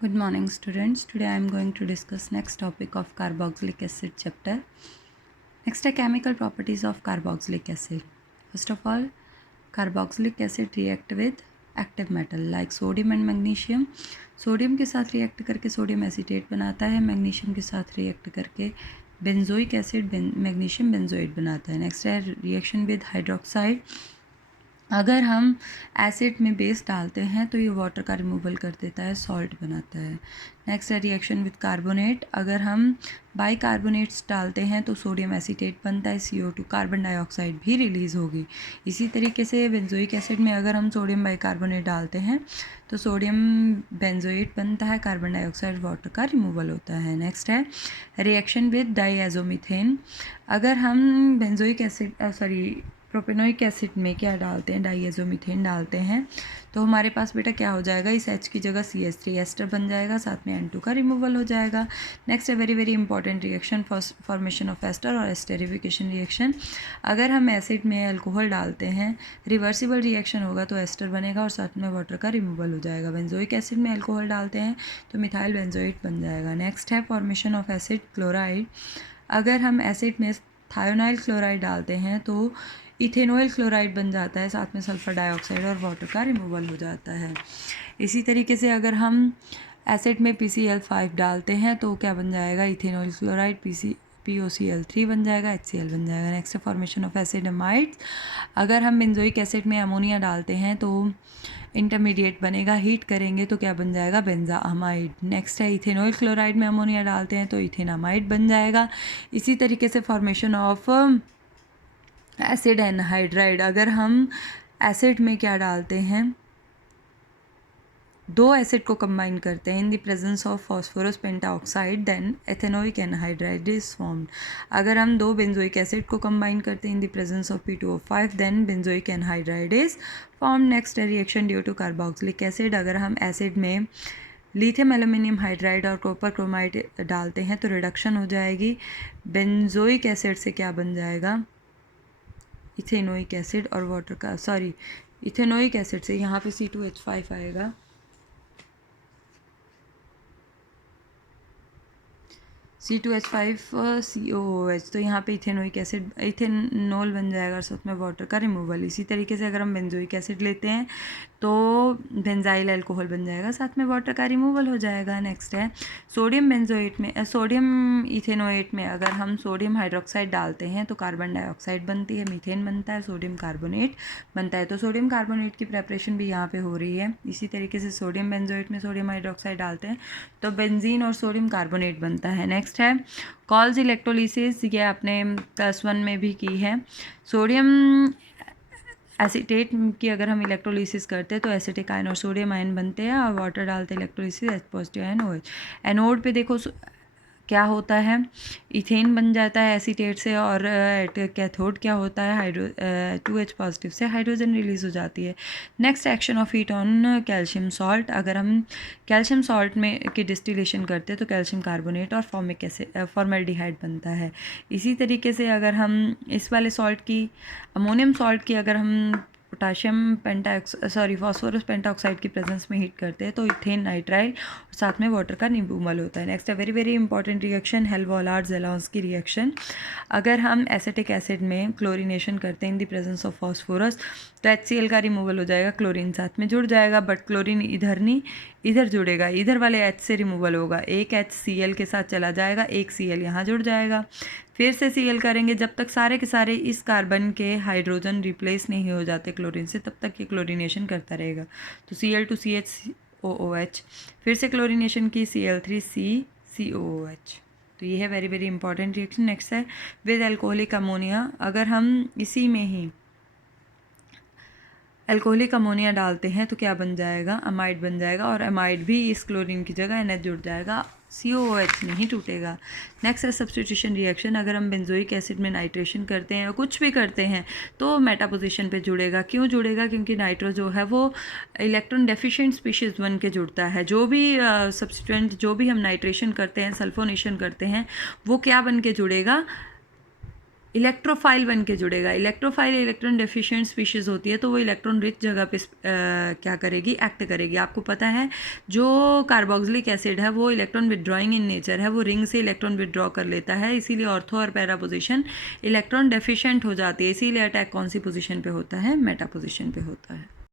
Good morning students. Today I am going to discuss next topic of carboxylic acid chapter. Next are chemical properties of carboxylic acid. First of all, carboxylic acid react with active metal like sodium and magnesium. Sodium के साथ react करके sodium acetate बनाता है, magnesium के साथ react करके benzoic acid magnesium benzoate बनाता है. नेक्स्ट है रिएक्शन विद हाइड्रोक्साइड. अगर हम एसिड में बेस डालते हैं तो ये वाटर का रिमूवल कर देता है, सॉल्ट बनाता है. नेक्स्ट है रिएक्शन विद कार्बोनेट. अगर हम बाइकार्बोनेट्स डालते हैं तो सोडियम एसीटेट बनता है, CO2 कार्बन डाइऑक्साइड भी रिलीज़ होगी. इसी तरीके से बेंजोइक एसिड में अगर हम सोडियम बाइकार्बोनेट डालते हैं तो सोडियम बेंजोएट बनता है, कार्बन डाइऑक्साइड वाटर का रिमूवल होता है. नेक्स्ट है रिएक्शन विद डाईएजोमीथेन. अगर हम बेंजोइक एसिड प्रोपेनोइक एसिड में क्या डालते हैं, डाईएजोमीथेन डालते हैं तो हमारे पास बेटा क्या हो जाएगा, इस H की जगह CH3 एस्टर बन जाएगा, साथ में N2 का रिमूवल हो जाएगा. नेक्स्ट है very very important reaction formation of ester और एस्टेरिफिकेशन रिएक्शन. अगर हम एसिड में अल्कोहल डालते हैं, रिवर्सिबल रिएक्शन होगा तो एस्टर बनेगा और साथ में वाटर का रिमूवल हो जाएगा. बेंजोइक एसिड में अल्कोहल डालते हैं तो मिथाइल बेंजोएट बन जाएगा. नेक्स्ट है फॉर्मेशन ऑफ एसिड क्लोराइड. अगर हम एसिड में थायोनाइल क्लोराइड डालते हैं तो इथेनॉइल क्लोराइड बन जाता है, साथ में सल्फर डाइऑक्साइड और वाटर का रिमूवल हो जाता है. इसी तरीके से अगर हम एसिड में PCl5 डालते हैं तो क्या बन जाएगा, इथेनॉइल क्लोराइड POCl3 बन जाएगा, HCl बन जाएगा. नेक्स्ट है फॉर्मेशन ऑफ एसिड अमाइड्स. अगर हम बेंजोइक एसिड में अमोनिया डालते हैं तो इंटरमीडिएट बनेगा, हीट करेंगे तो क्या बन जाएगा, बेंजामाइड. नेक्स्ट है इथेनॉइल क्लोराइड में अमोनिया डालते हैं तो इथेनामाइड बन जाएगा. इसी तरीके से फॉर्मेशन ऑफ एसिड एनहाइड्राइड. अगर हम एसिड में क्या डालते हैं, दो एसिड को कंबाइन करते हैं in the presence of phosphorus pentoxide, then ethanoic anhydride is formed. अगर हम दो बेंजोइक एसिड को कंबाइन करते हैं in the presence of P2O5, then benzoic anhydride is formed. Next है reaction due to carboxylic acid. अगर हम एसिड में लिथियम एल्यूमिनियम हाइड्राइड और कॉपर क्रोमाइड डालते हैं तो रिडक्शन हो जाएगी. बेंजोइक एसिड से क्या बन जाएगा, इथेनोइक एसिड और वाटर का इथेनोइक एसिड से यहाँ पे C2H5 आएगा, C2H5COOH, तो यहाँ पे इथेनोइक एसिड इथेनॉल बन जाएगा और साथ में वाटर का रिमूवल. इसी तरीके से अगर हम बेंजोइक एसिड लेते हैं तो बेंजाइल अल्कोहल बन जाएगा, साथ में वाटर का रिमूवल हो जाएगा. नेक्स्ट है सोडियम बेंजोएट में सोडियम इथेनोएट में अगर हम सोडियम हाइड्रोक्साइड डालते हैं तो कार्बन डाइऑक्साइड बनती है, मीथेन बनता है, सोडियम कार्बोनेट बनता है. तो सोडियम कार्बोनेट की प्रेपरेशन भी यहाँ पे हो रही है. इसी तरीके से सोडियम बेंजोएट में सोडियम हाइड्रोक्साइड डालते हैं तो बेंजीन और सोडियम कार्बोनेट बनता है. नेक्स्ट है कॉल्स इलेक्ट्रोलिसिस, ये आपने +1 में भी की है. सोडियम एसीटेट की अगर हम इलेक्ट्रोलिसिस करते हैं तो एसिटिक आयन और सोडियम आयन बनते हैं और वाटर डालते हैं electrolysis H positive ion OH. Anode पे देखो क्या होता है, इथेन बन जाता है एसीटेट से और कैथोड क्या होता है, 2H पॉजिटिव से हाइड्रोजन रिलीज हो जाती है. Next action of heat on calcium salt. अगर हम कैल्शियम सॉल्ट में की डिस्टिलेशन करते हैं तो कैल्शियम कार्बोनेट और फॉर्मेल्डिहाइड बनता है. इसी तरीके से अगर हम इस वाले सॉल्ट की अमोनियम सॉल्ट की अगर हम फॉस्फोरस पेंटाऑक्साइड की प्रेजेंस में हीट करते हैं तो इथेन नाइट्राइड और साथ में वाटर का रिमूवल होता है. नेक्स्ट है वेरी वेरी इंपॉर्टेंट रिएक्शन, हेल्वोलार्ड-ज़ेलॉन्स की रिएक्शन. अगर हम एसिटिक एसिड में क्लोरीनेशन करते हैं in the presence of phosphorus तो HCl का रिमूवल हो जाएगा, क्लोरीन साथ में जुड़ जाएगा, बट क्लोरीन इधर नहीं इधर जुड़ेगा, इधर वाले H से रिमूवल होगा, एक H Cl के साथ चला जाएगा, एक Cl यहाँ जुड़ जाएगा, फिर से Cl करेंगे. जब तक सारे के सारे इस कार्बन के हाइड्रोजन रिप्लेस नहीं हो जाते क्लोरीन से तब तक ये क्लोरीनेशन करता रहेगा. तो Cl to CH-OOH, फिर से क्लोरीनेशन की Cl3C-COOH. तो ये है very very important reaction. Next है विद एल्कोहलिक अमोनिया. अगर हम इसी में ही अल्कोहलिक अमोनिया डालते हैं तो क्या बन जाएगा, अमाइड बन जाएगा और अमाइड भी इस क्लोरीन की जगह NH जुड़ जाएगा, COOH नहीं टूटेगा. नेक्स्ट है सब्स्टिट्यूशन रिएक्शन. अगर हम बेंजोइक एसिड में नाइट्रेशन करते हैं और कुछ भी करते हैं तो मेटा पोजीशन पे जुड़ेगा. क्यों जुड़ेगा, क्योंकि नाइट्रो जो है वो इलेक्ट्रॉन डेफिशिएंट स्पीशीज़ 1 के जुड़ता है. जो भी सब्स्टिट्यूएंट जो भी हम नाइट्रेशन करते हैं, सल्फोनेशन करते हैं, वो क्या बन के जुड़ेगा, इलेक्ट्रोफाइल बन के जुड़ेगा। इलेक्ट्रोफाइल इलेक्ट्रॉन डेफिशिएंट स्पीशीज़ होती है, तो वो इलेक्ट्रॉन रिच जगह पे क्या करेगी, एक्ट करेगी। आपको पता है जो कार्बोक्सिलिक एसिड है वो इलेक्ट्रॉन विदड्रॉइंग इन नेचर है, वो रिंग से इलेक्ट्रॉन विदड्रॉ कर लेता है, इसीलिए ऑर्थो और पैरा पोजिशन इलेक्ट्रॉन डेफिशिएंट हो जाती है। इसीलिए अटैक कौन सी पोजिशन पे होता है, मेटा पोजिशन पे होता है।